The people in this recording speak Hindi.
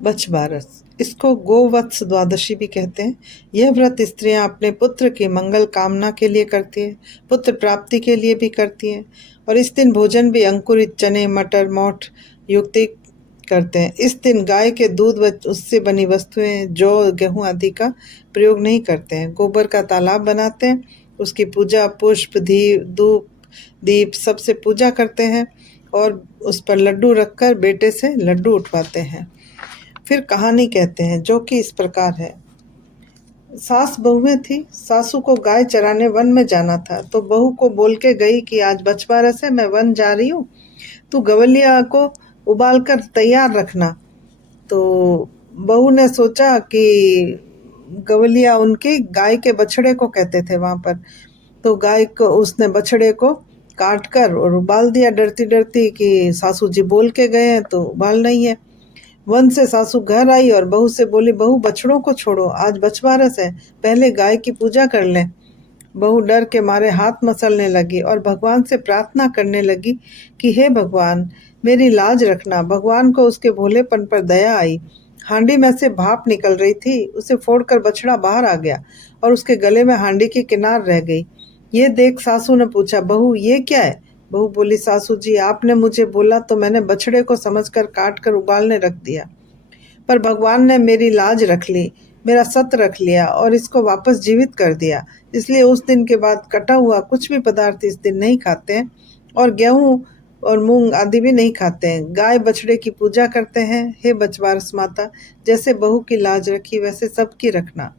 बछबारस, इसको गोवत्स द्वादशी भी कहते हैं। यह व्रत स्त्रियां अपने पुत्र की मंगल कामना के लिए करती हैं, पुत्र प्राप्ति के लिए भी करती हैं और इस दिन भोजन भी अंकुरित चने, मटर, मोठ युक्त करते हैं। इस दिन गाय के दूध व उससे बनी वस्तुएं, जौ, गेहूं आदि का प्रयोग नहीं करते हैं। गोबर का तालाब बनाते हैं, उसकी पूजा पुष्प, धूप, दीप सबसे पूजा करते हैं और उस पर लड्डू रखकर बेटे से लड्डू उठवाते हैं। फिर कहानी कहते हैं जो कि इस प्रकार है। सास बहुएं थी। सासू को गाय चराने वन में जाना था तो बहू को बोल के गई कि आज बछबारस है, मैं वन जा रही हूँ, तू गवलिया को उबाल कर तैयार रखना। तो बहू ने सोचा कि गवलिया उनकी गाय के बछड़े को कहते थे वहां पर। तो गाय को उसने बछड़े को काट कर और उबाल दिया, डरती डरती कि सासू जी बोल के गए हैं तो उबाल नहीं है। वन से सासू घर आई और बहू से बोली, बहू बछड़ों को छोड़ो, आज बछबारस है, पहले गाय की पूजा कर लें। बहू डर के मारे हाथ मसलने लगी और भगवान से प्रार्थना करने लगी कि हे भगवान, मेरी लाज रखना। भगवान को उसके भोलेपन पर दया आई। हांडी में से भाप निकल रही थी, उसे फोड़कर बछड़ा बाहर आ गया और उसके गले में हांडी की किनार रह गई। ये देख सासू ने पूछा, बहू ये क्या है? बहू बोली, सासू जी आपने मुझे बोला तो मैंने बछड़े को समझकर काट कर उबालने रख दिया, पर भगवान ने मेरी लाज रख ली, मेरा सत रख लिया और इसको वापस जीवित कर दिया। इसलिए उस दिन के बाद कटा हुआ कुछ भी पदार्थ इस दिन नहीं खाते हैं और गेहूं और मूंग आदि भी नहीं खाते हैं। गाय बछड़े की पूजा करते हैं। हे बछबारस माता, जैसे बहू की लाज रखी वैसे सबकी रखना।